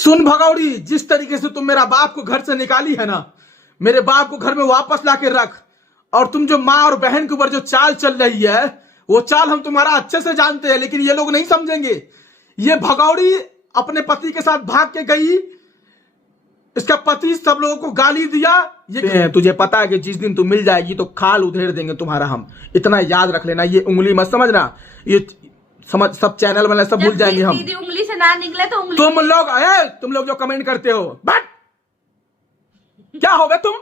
सुन भगौड़ी, जिस तरीके से तुम मेरा बाप को घर से निकाली है ना, मेरे बाप को घर में वापस ला के रख। और तुम जो माँ और बहन के ऊपर जो चाल चल रही है, वो चाल हम तुम्हारा अच्छे से जानते हैं, लेकिन ये लोग नहीं समझेंगे। ये भगौड़ी अपने पति के साथ भाग के गई, इसका पति सब लोगों को गाली दिया। ये तुझे पता है कि जिस दिन तू मिल जाएगी तो खाल उधेड़ देंगे तुम्हारा हम, इतना याद रख लेना। ये उंगली मत समझना, ये समझ सब चैनल वाले सब भूल जाएंगे हम। दीदी उंगली से ना निकले तो उंगली तुम लोग जो कमेंट करते हो, बट क्या हो गए तुम?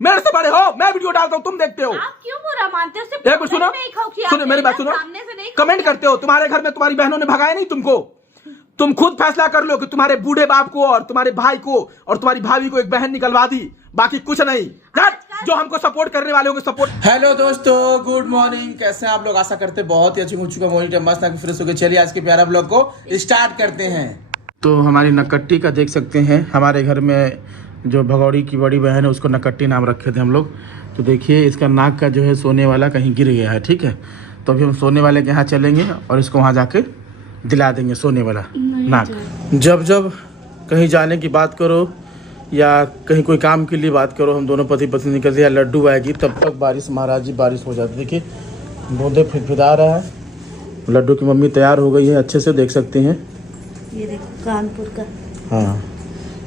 मेरे से बड़े हो, मैं वीडियो डालता हूँ, तुम देखते हो। आप क्यों बुरा मानते हो? सुनो मेरी बात सुनो। कमेंट करते हो, तुम्हारे घर में तुम्हारी बहनों ने भगाया नहीं तुमको? तुम खुद फैसला कर लो कि तुम्हारे बूढ़े बाप को और तुम्हारे भाई को और तुम्हारी भाभी को एक बहन निकलवा दी, बाकी कुछ नहीं। जो हमको सपोर्ट करने वाले होंगे सपोर्ट। हेलो दोस्तों, गुड मॉर्निंग। कैसे हैं आप लोग? आशा करते बहुत ही अच्छी हो चुका मॉर्निंग टाइम मस्त फ्रेश होकर। चलिए आज के प्यारा ब्लॉग को स्टार्ट करते हैं। तो हमारी नकट्टी का देख सकते हैं, हमारे घर में जो भगौड़ी की बड़ी बहन है उसको नकट्टी नाम रखे थे हम लोग। तो देखिए इसका नाक का जो है सोने वाला कहीं गिर गया है, ठीक है। तो अभी हम सोने वाले के यहाँ चलेंगे और इसको वहाँ जाके दिला देंगे सोने वाला नाक। जब जब कहीं जाने की बात करो या कहीं कोई काम के लिए बात करो, हम दोनों पति पत्नी निकलते हैं, लड्डू आएगी तब तक बारिश, महाराज जी बारिश हो जाती है। देखिए बूंदे फिदफिदा रहा है। लड्डू की मम्मी तैयार हो गई है, अच्छे से देख सकते हैं। ये देखो कानपुर का। हाँ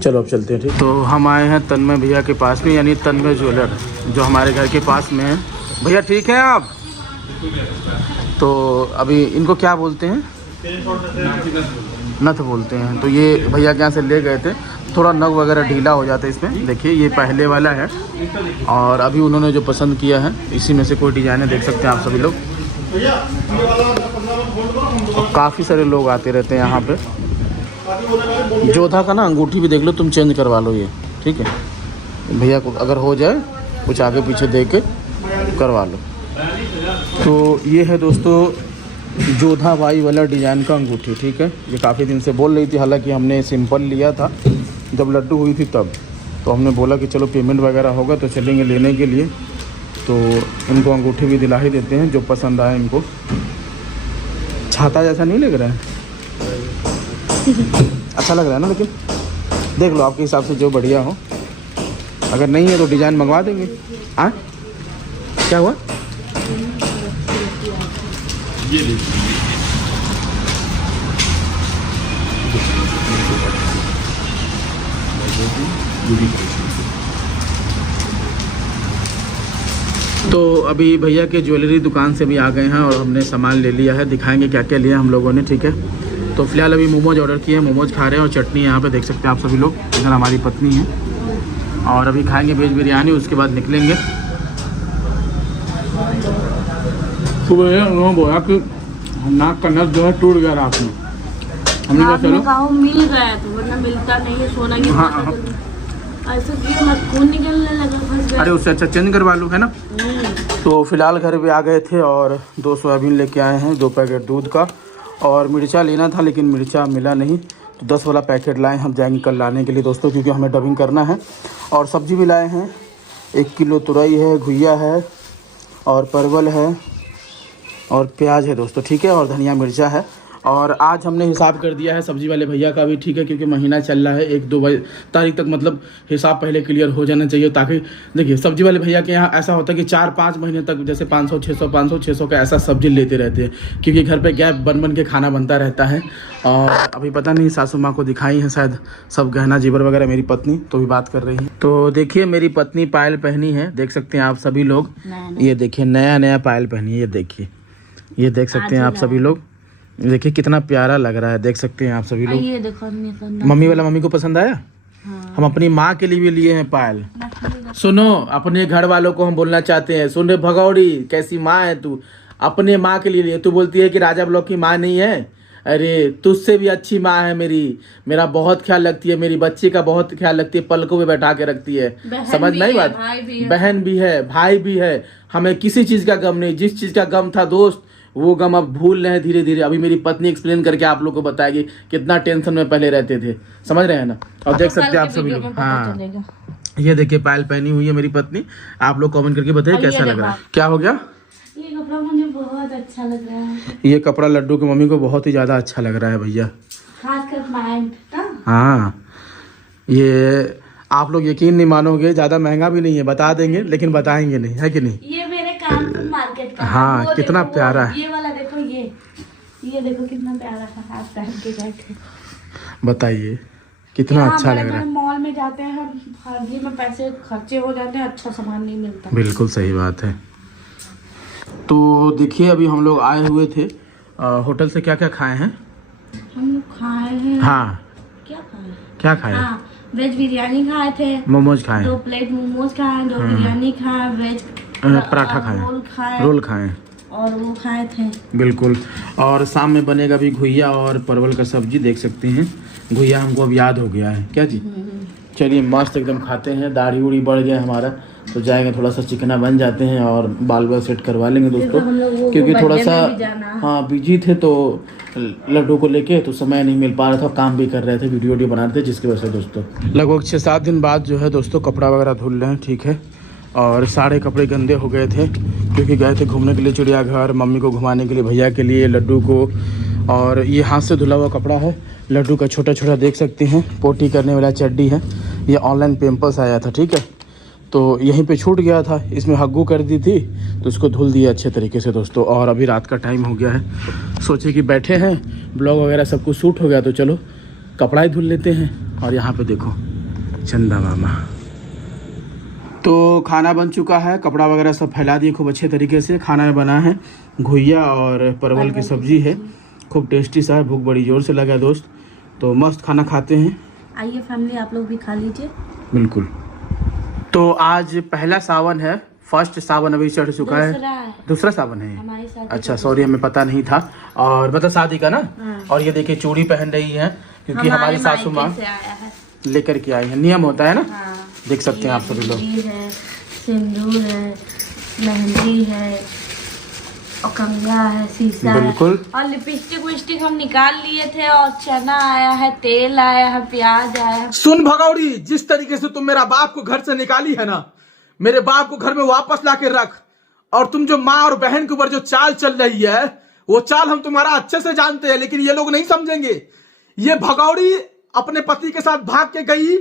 चलो अब चलते हैं, ठीक। तो हम आए हैं तन्मय भैया के पास में, यानी तन्मय ज्वेलर जो हमारे घर के पास में है। भैया ठीक हैं आप? तो अभी इनको क्या बोलते हैं? नथ बोलते हैं। तो ये भैया के यहाँ से ले गए थे, थोड़ा नग वगैरह ढीला हो जाता है इसमें। देखिए ये पहले वाला है और अभी उन्होंने जो पसंद किया है इसी में से कोई डिजाइन है, देख सकते हैं आप सभी लोग। और काफ़ी सारे लोग आते रहते हैं यहाँ पे। जोधा का ना अंगूठी भी देख लो, तुम चेंज करवा लो ये, ठीक है। भैया को अगर हो जाए कुछ आगे पीछे दे के करवा लो। तो ये है दोस्तों जोधा बाई वाला डिज़ाइन का अंगूठी, ठीक है। ये काफ़ी दिन से बोल रही थी, हालांकि हमने सिंपल लिया था जब लड्डू हुई थी तब। तो हमने बोला कि चलो पेमेंट वगैरह होगा तो चलेंगे लेने के लिए। तो इनको अंगूठी भी दिला ही देते हैं जो पसंद आए इनको। छाता जैसा नहीं लग रहा है? अच्छा लग रहा है ना, लेकिन देख लो आपके हिसाब से जो बढ़िया हो। अगर नहीं है तो डिज़ाइन मंगवा देंगे। हाँ क्या हुआ? तो अभी भैया के ज्वेलरी दुकान से भी आ गए हैं और हमने सामान ले लिया है, दिखाएंगे क्या क्या लिया हम लोगों ने, ठीक है। तो फिलहाल अभी मोमोज ऑर्डर किए हैं, मोमोज खा रहे हैं और चटनी यहाँ पे देख सकते हैं आप सभी लोग। इधर हमारी पत्नी है और अभी खाएंगे वेज बिरयानी, उसके बाद निकलेंगे। सुबह उन्होंने बोला कि नाक का नस जो है टूट गया रात में। हमने कहा चलो मिल गया तो वरना मिलता नहीं है सोना की। हाँ। ऐसे खून निकलने लगा। अरे उससे अच्छा चेंज करवा लूँ, है ना। तो फिलहाल घर पे आ गए थे और 2 सोयाबीन लेके आए हैं, 2 पैकेट दूध का, और मिर्चा लेना था लेकिन मिर्चा मिला नहीं, तो 10 वाला पैकेट लाए। हम जाएंगे कल लाने के लिए दोस्तों, क्योंकि हमें डबिंग करना है। और सब्जी भी लाए हैं, 1 किलो तुरई है, घुइया है और परवल है और प्याज है दोस्तों, ठीक है। और धनिया मिर्चा है। और आज हमने हिसाब कर दिया है सब्जी वाले भैया का भी, ठीक है, क्योंकि महीना चल रहा है 1-2 तारीख तक, मतलब हिसाब पहले क्लियर हो जाना चाहिए। ताकि देखिए सब्जी वाले भैया के यहाँ ऐसा होता है कि 4-5 महीने तक जैसे 500-600 का ऐसा सब्जी लेते रहते हैं, क्योंकि घर पे गैप बन के खाना बनता रहता है। और अभी पता नहीं सासू माँ को दिखाई है शायद सब गहना जेवर वगैरह, मेरी पत्नी तो भी बात कर रही है। तो देखिए मेरी पत्नी पायल पहनी है, देख सकते हैं आप सभी लोग। ये देखिए नया पायल पहनी है, ये देखिए, ये देख सकते हैं आप सभी लोग। देखिए कितना प्यारा लग रहा है, देख सकते हैं आप सभी लोग। ये देखो मम्मी वाला, मम्मी को पसंद आया। हाँ। हम अपनी माँ के लिए भी लिए हैं पायल। सुनो, अपने घर वालों को हम बोलना चाहते हैं, सुन रे भगौड़ी, कैसी माँ है तू? अपने माँ के लिए लिए, तू बोलती है कि राजा ब्लॉक की माँ नहीं है। अरे तुझसे भी अच्छी माँ है मेरा बहुत ख्याल रखती है, मेरी बच्चे का बहुत ख्याल रखती है, पलकों पे बैठा के रखती है। समझ नहीं बात? बहन भी है, भाई भी है, हमें किसी चीज का गम नहीं। जिस चीज का गम था दोस्त, वो गम अब भूल रहे हैं धीरे धीरे। अभी मेरी पत्नी एक्सप्लेन करके आप लोग को बताएगी कितना टेंशन में पहले रहते थे, समझ रहे हैं ना। और देख सकते हैं आप सभी लोग। हाँ ये देखिए पायल पहनी हुई है मेरी पत्नी। आप लोग कमेंट करके बताइए कैसा लग रहा है। क्या हो गया? ये कपड़ा मुझे बहुत अच्छा लग रहा है। ये कपड़ा लड्डू की मम्मी को बहुत ही ज्यादा अच्छा लग रहा है भैया, खासकर पैंट। हाँ ये आप लोग यकीन नहीं मानोगे, ज्यादा महंगा भी नहीं है, बता देंगे लेकिन बताएंगे नहीं, है कि नहीं? ये मेरे कानपुर मार्केट का हाँ, वो कितना देखो, प्यारा है। ये वाला देखो, ये देखो कितना प्यारा है, हाथ पहन के बैठे। बताइए कितना अच्छा लग रहा है। मॉल में जाते हैं हम, फालतू में पैसे खर्चे हो जाते हैं, अच्छा सामान नहीं मिलता। बिल्कुल सही बात है। तो देखिए अभी हम लोग आए हुए थे होटल से, क्या क्या खाए हैं हम लोग खाए हैं। हाँ, क्या खाए? हाँ, वेज बिरयानी खाए थे, मोमोज खाए, 2 प्लेट मोमोज खाए, 2 बिरयानी खाए, वेज पराठा रोल खाए और वो खाए थे। बिल्कुल। और शाम में बनेगा भी घुइया और परवल का सब्जी, देख सकते हैं। घुइया हमको अब याद हो गया है, क्या जी? चलिए मस्त एकदम खाते हैं। दाढ़ी उड़ी बढ़ गया हमारा, तो जाएंगे थोड़ा सा चिकना बन जाते हैं और बाल बाल सेट करवा लेंगे दोस्तों, क्योंकि थोड़ा सा हाँ बिजी थे, तो लड्डू को लेके तो समय नहीं मिल पा रहा था, काम भी कर रहे थे, वीडियो बना रहे थे, जिसकी वजह से दोस्तों लगभग 6-7 दिन बाद जो है दोस्तों कपड़ा वगैरह धुल रहे हैं, ठीक है। और सारे कपड़े गंदे हो गए थे क्योंकि गए थे घूमने के लिए चिड़ियाघर, मम्मी को घुमाने के लिए, भैया के लिए, लड्डू को। और ये हाथ से धुला हुआ कपड़ा है, लड्डू का छोटा छोटा देख सकते हैं, पोटी करने वाला चड्डी है। ये ऑनलाइन पेम्पल्स आया था, ठीक है, तो यहीं पे छूट गया था, इसमें हग्गू कर दी थी तो इसको धुल दिया अच्छे तरीके से दोस्तों। और अभी रात का टाइम हो गया है, सोचे कि बैठे हैं, ब्लॉग वगैरह सब कुछ शूट हो गया तो चलो कपड़ा ही धुल लेते हैं। और यहाँ पे देखो चंदा मामा। तो खाना बन चुका है, कपड़ा वगैरह सब फैला दिए खूब अच्छे तरीके से। खाना में बना है घुइया और परवल की सब्जी है, खूब टेस्टी सा है, भूख बड़ी ज़ोर से लगा दोस्त, तो मस्त खाना खाते हैं। आइए फैमिली, आप लोग भी खा लीजिए। बिल्कुल। तो आज पहला सावन है, फर्स्ट सावन अभी चढ़ चुका है, दूसरा सावन है। अच्छा सॉरी, हमें पता नहीं था। और मतलब शादी का ना। और ये देखिए चूड़ी पहन रही है क्योंकि हमारी सासू माँ लेकर के आई है, नियम होता है ना। देख सकते हैं आप सभी लोग, सिंदूर है, मेहंदी है और कंगा है, शीशा बिल्कुल है, और लिपस्टिक विस्टिक हम निकाल लिए थे, और चना आया है, तेल आया है, प्याज आया है। सुन भगौड़ी, जिस तरीके से तुम मेरा बाप को घर से निकाली है ना, मेरे बाप को घर में वापस ला के रख। और तुम जो माँ और बहन के ऊपर जो चाल चल रही है, वो चाल हम तुम्हारा अच्छे से जानते हैं, लेकिन ये लोग नहीं समझेंगे। ये भगौड़ी अपने पति के साथ भाग के गई,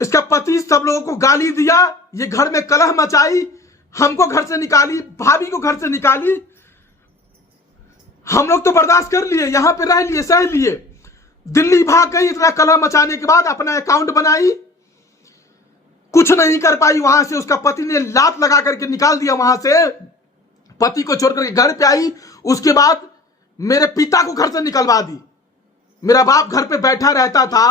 इसका पति सब लोगों को गाली दिया, ये घर में कलह मचाई, हमको घर से निकाली, भाभी को घर से निकाली। हम लोग तो बर्दाश्त कर लिए, यहां पे रह लिए, सह लिए। दिल्ली भाग गई, इतना कलह मचाने के बाद अपना अकाउंट बनाई, कुछ नहीं कर पाई वहां से, उसका पति ने लात लगा करके निकाल दिया वहां से, पति को छोड़ करके घर पे आई। उसके बाद मेरे पिता को घर से निकलवा दी। मेरा बाप घर पे बैठा रहता था,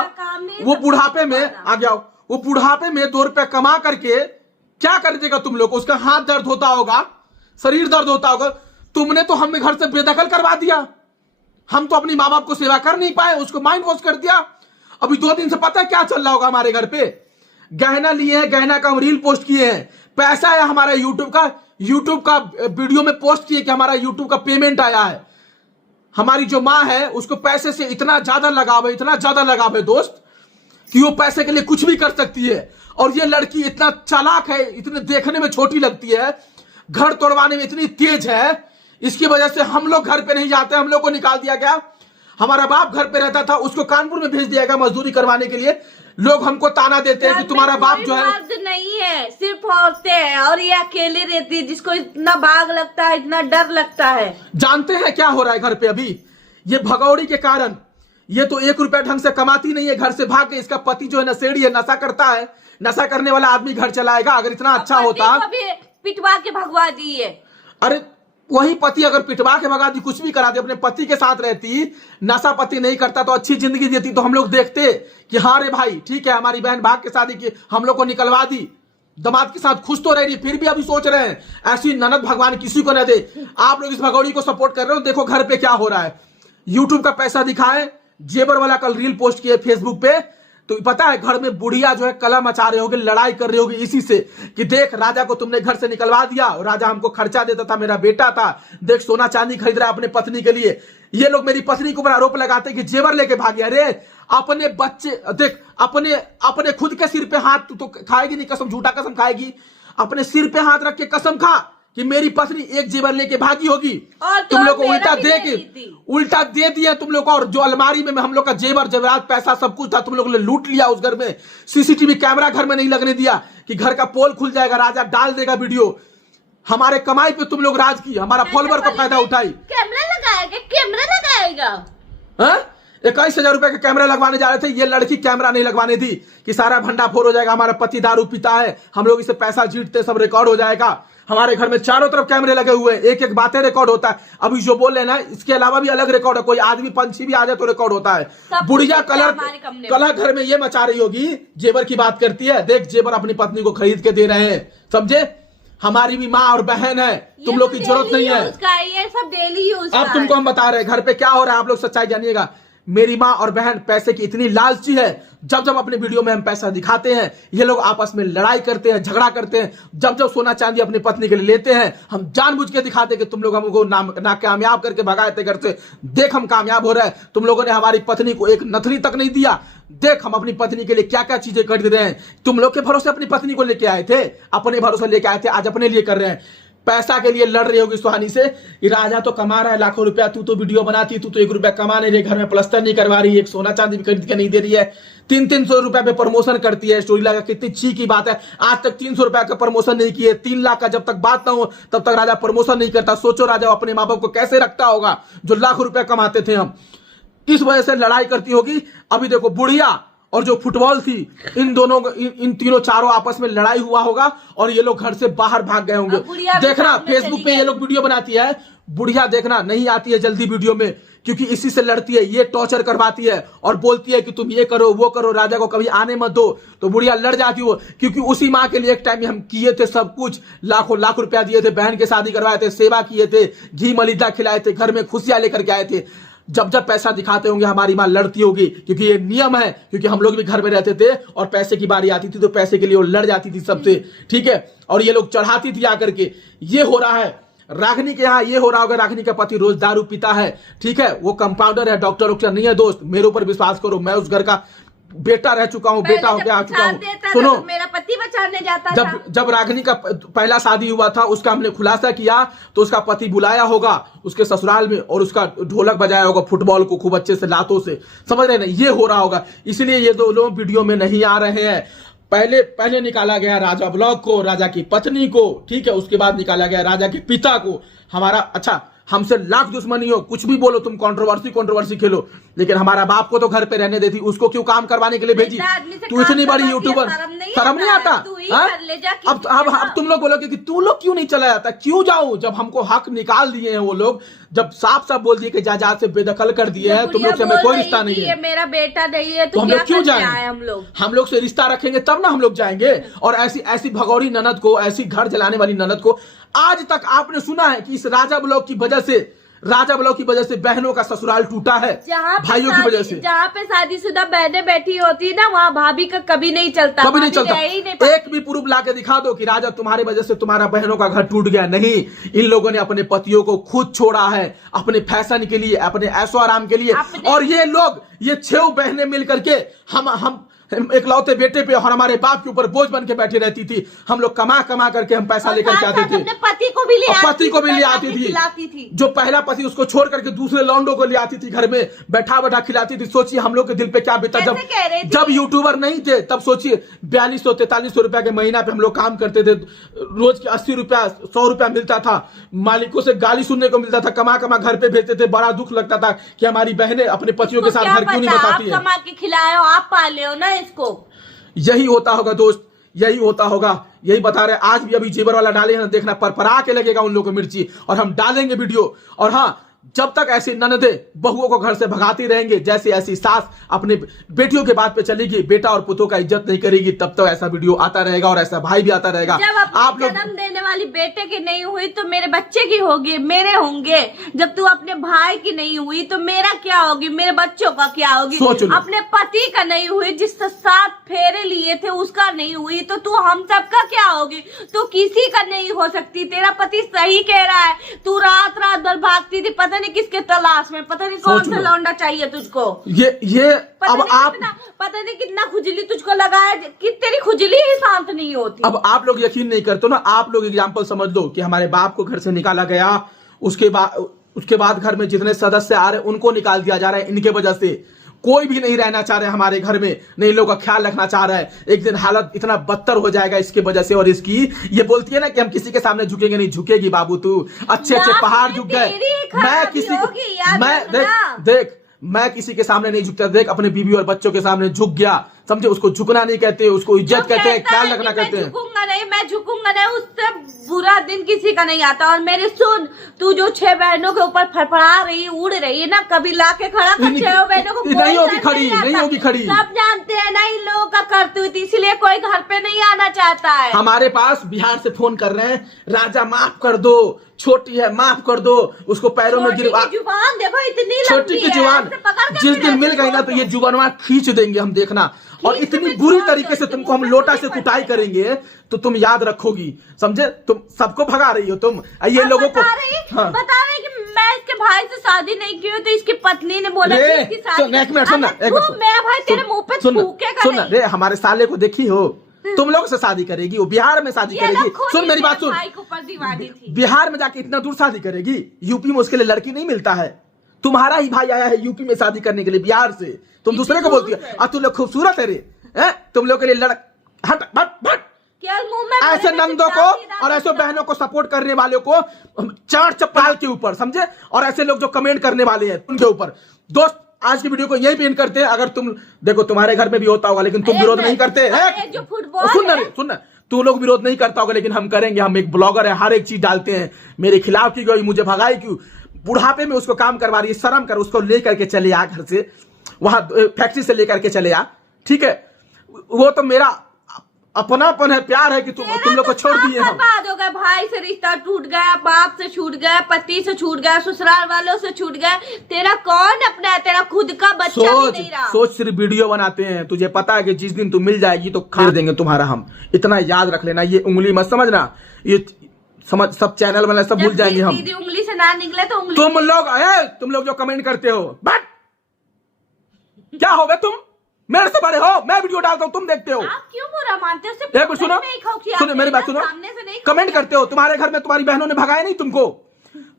वो बुढ़ापे में आ गया, वो बुढ़ापे में 2 रुपए कमा करके क्या कर देगा तुम लोग? उसका हाथ दर्द होता होगा, शरीर दर्द होता होगा, तुमने तो हमें घर से बेदखल करवा दिया। हम तो अपनी माँ बाप को सेवा कर नहीं पाए, उसको माइंड वॉश कर दिया। अभी 2 दिन से पता है क्या चल रहा होगा हमारे घर पे? गहना लिए हैं, गहना का हम रील पोस्ट किए हैं, पैसा है हमारा यूट्यूब का वीडियो में पोस्ट किए कि हमारा यूट्यूब का पेमेंट आया है। हमारी जो माँ है उसको पैसे से इतना ज्यादा लगाव है दोस्त, कि वो पैसे के लिए कुछ भी कर सकती है। और ये लड़की इतना चालाक है, इतने देखने में छोटी लगती है, घर तोड़वाने में इतनी तेज है, इसकी वजह से हम लोग घर पे नहीं जाते, हम लोग को निकाल दिया गया। हमारा बाप घर पे रहता था, उसको कानपुर में भेज दिया गया मजदूरी करवाने के लिए। लोग हमको ताना देते हैं कि तुम्हारा बाप जो है नहीं है, सिर्फ औरतें हैं, और ये अकेले रहती है, जिसको इतना बाग लगता है, इतना डर लगता है। जानते हैं क्या हो रहा है घर पे अभी? ये भगौड़ी के कारण, ये तो 1 रुपया ढंग से कमाती नहीं है, घर से भाग के। इसका पति जो है नशेड़ी है, नशा करता है, नशा करने वाला आदमी घर चलाएगा? अगर इतना अच्छा होता, पिटवा के भगवा दी है। अरे वही पति अगर पिटवा के भगा दी, कुछ भी करा दी, अपने पति के साथ रहती, नशा पति नहीं करता तो अच्छी जिंदगी देती, तो हम लोग देखते कि हाँ रे भाई ठीक है, हमारी बहन भाग के शादी की, हम लोग को निकलवा दी, दामाद के साथ खुश तो रह रही, फिर भी अभी सोच रहे हैं ऐसी ननद भगवान किसी को न दे। आप लोग इस भगौड़ी को सपोर्ट कर रहे हो, देखो घर पे क्या हो रहा है। यूट्यूब का पैसा दिखाए, जेबर वाला कल रील पोस्ट किए फेसबुक पे, तो पता है घर में बुढ़िया जो है कलह मचा रहे होगे, लड़ाई कर रहे होगे इसी से कि देख राजा को तुमने घर से निकलवा दिया, राजा हमको खर्चा देता था, मेरा बेटा था, देख सोना चांदी खरीद रहा है अपने पत्नी के लिए। ये लोग मेरी पत्नी के ऊपर आरोप लगाते कि जेवर लेके भाग गया। अरे अपने बच्चे देख, अपने खुद के सिर पे हाथ, तू तो खाएगी नहीं कसम, झूठा कसम खाएगी, अपने सिर पे हाथ रख के कसम खा कि मेरी पत्नी एक जेवर लेके भागी होगी। और तुम लोग को मेरा भी ले ली थी। उल्टा दे दिया तुम लोग को। और जो अलमारी में हम लोग का जेवर जेवरात पैसा सब कुछ था तुम लोग ने लूट लिया उस घर में। सीसीटीवी कैमरा घर में नहीं लगने दिया कि घर का पोल खुल जाएगा, राजा डाल देगा वीडियो। हमारे कमाई पे तुम लोग राज किए, हमारा फॉलोवर का फायदा उठाई। कैमरा लगाएगा, कैमरा लगाएगा। 21,000 रुपए का कैमरा लगवाने जा रहे थे, ये लड़की कैमरा नहीं लगवाने दी कि सारा भंडाफोड़ हो जाएगा, हमारा पति दारू पीता है, हम लोग इसे पैसा जीतते, सब रिकॉर्ड हो जाएगा। हमारे घर में चारों तरफ कैमरे लगे हुए हैं, एक एक बातें रिकॉर्ड होता है। अभी जो बोल रहे हैं ना, इसके अलावा भी अलग रिकॉर्ड है। कोई आदमी पंछी भी आ जाए तो रिकॉर्ड होता है। बुढ़िया कलर घर में ये मचा रही होगी, जेवर की बात करती है। देख जेवर अपनी पत्नी को खरीद के दे रहे हैं, समझे। हमारी भी माँ और बहन है, तुम लोग की जरूरत नहीं है। ये सब डेली यूज। अब तुमको हम बता रहे हैं घर पे क्या हो रहा है, आप लोग सच्चाई जानिएगा। मेरी माँ और बहन पैसे की इतनी लालची है, जब जब अपने वीडियो में हम पैसा दिखाते हैं ये लोग आपस में लड़ाई करते हैं, झगड़ा करते हैं। जब जब सोना चांदी अपनी पत्नी के लिए लेते हैं, हम जानबूझ के दिखाते हैं कि तुम लोग हमको ना कामयाब करके भगाए थे घर से। देख हम कामयाब हो रहे हैं। तुम लोगों ने हमारी पत्नी को एक नथनी तक नहीं दिया। देख हम अपनी पत्नी के लिए क्या क्या चीजें कर रहे हैं। तुम लोग के भरोसे अपनी पत्नी को लेके आए थे, अपने भरोसे लेके आए थे, आज अपने लिए कर रहे हैं। पैसा के लिए लड़ रही होगी सुहानी से। राजा तो कमा रहा है लाखों रुपया, तू तो वीडियो बनाती, तू तो 1 रुपया कमा नहीं रही, घर में प्लस्तर नहीं करवा रही, एक सोना चांदी भी खरीद के नहीं दे रही है, 300 रुपया पे प्रमोशन करती है। स्टोरी लगा कितनी ची की बात है। आज तक 300 रुपया का प्रमोशन नहीं किए। 3 लाख का जब तक बात ना हो तब तक राजा प्रमोशन नहीं करता। सोचो राजा अपने माँ बाप को कैसे रखता होगा जो लाख रुपया कमाते थे हम। इस वजह से लड़ाई करती होगी। अभी देखो बुढ़िया और जो फुटबॉल थी, इन दोनों इन तीनों चारों आपस में लड़ाई हुआ होगा और ये लोग घर से बाहर भाग गए होंगे। देखना फेसबुक पे ये लोग वीडियो बनाती है, बुढ़िया देखना नहीं आती है जल्दी वीडियो में, क्योंकि इसी से लड़ती है। ये टॉर्चर करवाती है और बोलती है कि तुम ये करो वो करो, राजा को कभी आने मत दो। तो बुढ़िया लड़ जाती हो, क्योंकि उसी माँ के लिए एक टाइम में हम किए थे सब कुछ, लाखों लाख रुपया दिए थे, बहन के शादी करवाए थे, सेवा किए थे, घी मलिदा खिलाए थे, घर में खुशियां लेकर के आए थे। जब जब पैसा दिखाते होंगे हमारी माँ लड़ती होगी, क्योंकि ये नियम है। क्योंकि हम लोग भी घर में रहते थे और पैसे की बारी आती थी तो पैसे के लिए वो लड़ जाती थी सबसे, ठीक है। और ये लोग चढ़ाती थी आकर के। ये हो रहा है रागिनी के यहाँ, ये हो रहा होगा। रागिनी का पति रोज दारू पीता है, ठीक है, वो कंपाउंडर है, डॉक्टर नहीं है। दोस्त मेरे ऊपर विश्वास करो, मैं उस घर का बेटा रह चुका हूँ, बेटा होकर आ चुका हूँ। सुनो, तो मेरा पति बचाने जाता था। जब रागिनी का पहला शादी हुआ था, उसका हमने खुलासा किया तो उसका पति बुलाया होगा उसके ससुराल में और उसका ढोलक बजाया होगा फुटबॉल को खूब अच्छे से लातों से, समझ रहे ना। ये हो रहा होगा, इसलिए ये दो लोग वीडियो में नहीं आ रहे हैं। पहले निकाला गया राजा ब्लॉग को, राजा की पत्नी को, ठीक है, उसके बाद निकाला गया राजा के पिता को। हमारा अच्छा, हमसे लाख दुश्मनी हो, कुछ भी बोलो तुम, कंट्रोवर्सी खेलो, लेकिन हमारा बाप को तो घर पे रहने देती। उसको क्यों काम करवाने के लिए भेजी? तू इतनी बड़ी यूट्यूबर, शर्म नहीं आता? अब तुम लोग बोलोगे कि तू लोग क्यों नहीं चला जाता, क्यों जाऊं? जब हमको हक निकाल दिए हैं वो लोग, जब साफ साफ बोल दिए कि जायदाद से बेदखल कर दिए हैं, तुम लोग से हमें कोई रिश्ता नहीं है, मेरा बेटा नहीं है, तो हम लोग क्यों जाएंगे? हम लोग से रिश्ता रखेंगे तब ना हम लोग जाएंगे। और ऐसी भगौड़ी ननद को, ऐसी घर जलाने वाली ननद को, आज तक आपने सुना है कि इस राजा ब्लॉग की वजह से बहनों का ससुराल टूटा है? भाइयों की वजह से। जहाँ पे शादीशुदा बहनें बैठी होती ना, वहाँ भाभी का कभी नहीं चलता, कभी नहीं चलता। एक भी प्रूफ ला के दिखा दो कि राजा तुम्हारी वजह से तुम्हारा बहनों का घर टूट गया। नहीं, इन लोगों ने अपने पतियों को खुद छोड़ा है, अपने फैशन के लिए, अपने ऐशो आराम के लिए। और ये लोग, ये 6 बहनें मिलकर के हम इकलौते बेटे पे और हमारे बाप के ऊपर बोझ बन के बैठी रहती थी। हम लोग कमा करके हम पैसा लेकर के आते थे। पति को भी ले आती थी। जो पहला पति उसको छोड़ करके दूसरे लौंडों को ले आती थी, घर में बैठा खिलाती थी। सोचिए हम लोग के दिल पे क्या बीता जब यूट्यूबर नहीं थे। तब सोचिए 4200-4300 रुपया के महीना पे हम लोग काम करते थे। रोज के 80 रुपया 100 रुपया मिलता था। मालिकों से गाली सुनने को मिलता था। कमा घर पे भेजते थे। बड़ा दुख लगता था कि हमारी बहनें अपने पतियों के साथ घर क्यों नहीं बसाती है। कमा के खिलाओ, आप पाले हो ना इसको। यही होता होगा दोस्त, यही होता होगा, यही बता रहे। आज भी अभी जेवर वाला डाले हैं ना, देखना परपरा के लगेगा उन लोगों को मिर्ची। और हम डालेंगे वीडियो। और हाँ, जब तक ऐसी ननदे बहुओं को घर से भगाती रहेंगे, जैसे ऐसी सास अपने बेटियों के बात पे चलेगी, बेटा और पुतों का इज्जत नहीं करेगी, तब तक ऐसा वीडियो आता रहेगा और ऐसा भाई भी आता रहेगा। जब आप लोग जन्म देने वाली बेटे की नहीं हुई तो मेरे बच्चे की होगी, मेरे होंगे। जब तू अपने भाई की नहीं हुई तो मेरा क्या होगी, मेरे बच्चों का क्या होगी। अपने पति का नहीं हुई, जिससे 7 फेरे लिए थे उसका नहीं हुई, तो तू हम सबका क्या होगी। तू किसी का नहीं हो सकती। तेरा पति सही कह रहा है, तू रात भर भागती थी, पता पता नहीं किसके तलाश में, पता नहीं कौन सा लौंडा चाहिए तुझको। ये अब आप पता नहीं कितना खुजली तुझको लगा है कि तेरी खुजली ही शांत नहीं होती। अब आप लोग यकीन नहीं करते ना, आप लोग एग्जाम्पल समझ लो कि हमारे बाप को घर से निकाला गया, उसके बाद घर में जितने सदस्य आ रहे उनको निकाल दिया जा रहा है इनके वजह से। कोई भी नहीं रहना चाह रहे हमारे घर में, नहीं लोगों का ख्याल रखना चाह रहा है। एक दिन हालत इतना बदतर हो जाएगा इसकी वजह से। और इसकी ये बोलती है ना कि हम किसी के सामने झुकेंगे नहीं, झुकेगी बाबू तू, अच्छे अच्छे पहाड़ झुक गए। मैं किसी देख मैं किसी के सामने नहीं झुकता। देख अपने बीवी और बच्चों के सामने झुक गया, समझे। उसको झुकना नहीं कहते, उसको इज्जत कहते हैं, ख्याल रखना कहते हैं। मैं झुकूंगा नहीं, उससे बुरा दिन किसी का नहीं आता। और मेरी सुन, तू जो 6 बहनों के ऊपर फड़फड़ा रही, उड़ रही है ना, कभी लाके खड़ा कर 6 बहनों को नहीं होगी खड़ी, नहीं होगी खड़ी। सब जानते हैं ना इन लोगों का करतूत, इसलिए कोई घर पे नहीं आना चाहता है। हमारे पास बिहार से फोन कर रहे हैं, राजा माफ कर दो, छोटी है माफ कर दो, उसको पैरों में गिरवा। जुबान देखो इतनी छोटी की जुबान जिस दिन मिल गई ना तो ये जुबान खींच देंगे हम, देखना। और इतनी बुरी तरीके से तुमको हम लोटा से कुटाई करेंगे तो तुम याद रखोगी, समझे। तुम सबको भगा रही हो तुम, ये लोगों को बता रही कि मैं इसके भाई से शादी नहीं की हूँ, तो इसकी पत्नी ने बोला कि इसकी शादी। एक मिनट सुनना, मेरा भाई तेरे मुंह पे थूकेगा। सुन रे, हमारे साले को देखी हो, तुम लोग से शादी करेगी, वो बिहार में शादी करेगी। सुन मेरी बात सुन, बिहार में जाके इतना दूर शादी करेगी, यूपी में उसके लिए लड़की नहीं मिलता है। तुम्हारा ही भाई आया है यूपी में शादी करने के लिए बिहार से, तुम दूसरे को बोलती है तुम लोग खूबसूरत है रे, तुम लोग के लिए हट हट हट। ऐसे नंदों को और ऐसे बहनों को सपोर्ट करने वालों को चार चप्पल के ऊपर, समझे। और ऐसे लोग जो कमेंट करने वाले हैं उनके ऊपर। दोस्त आज की वीडियो को यही पेन करते हैं। अगर तुम देखो तुम्हारे घर में भी होता होगा लेकिन तुम विरोध नहीं करते। सुनना तू लोग विरोध नहीं करता होगा लेकिन हम करेंगे। हम एक ब्लॉगर है, हर एक चीज डालते हैं। मेरे खिलाफ की गई, मुझे भगाई क्यों, बुढ़ापे में उसको काम करवा रही है, शर्म कर। उसको लेकर के चले आ घर से, वहां फैक्ट्री से लेकर के चले आ, ठीक है। वो तो मेरा अपनापन है, प्यार है कि तुम लोग को छोड़ दिए हम। बर्बाद हो गया, भाई से रिश्ता टूट गया, बाप से छूट गया, पति से छूट गया, ससुराल वालों से छूट गया। तेरा कौन अपना है, तेरा खुद का बच्चा भी नहीं रहा। सोच सिर्फ वीडियो बनाते हैं, तुझे पता है कि जिस दिन तू मिल जाएगी तो खा देंगे तुम्हारा हम। इतना याद रख लेना, ये उंगली मत समझना, ये समझ सब चैनल वाले सब भूल जाएंगे हम। दीदी उंगली से ना निकले तो उंगली। तुम लोग जो कमेंट करते हो, बट क्या हो गए तुम, मेरे से बड़े हो, मैं वीडियो डालता हूँ तुम देखते हो। आप क्यों बुरा मानते हो? सुनो मेरी बात सुनो। कमेंट करते हो, तुम्हारे घर में तुम्हारी बहनों ने भगाया नहीं तुमको।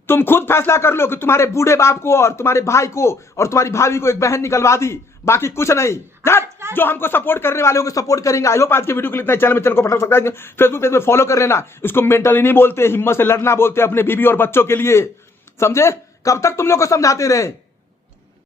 तुम खुद फैसला कर लो कि तुम्हारे बूढ़े बाप को और तुम्हारे भाई को और तुम्हारी भाभी को एक बहन निकलवा दी, बाकी कुछ नहीं। जो हमको सपोर्ट करने वाले होंगे सपोर्ट करेंगे। आई होप आज की वीडियो को लिखना, चैनल को फटाफट सब्सक्राइब, फेसबुक पेज में फॉलो कर लेना। इसको मेंटली नहीं बोलते, हिम्मत से लड़ना बोलते अपने बीवी और बच्चों के लिए, समझे। कब तक तुम लोग को समझाते रहे।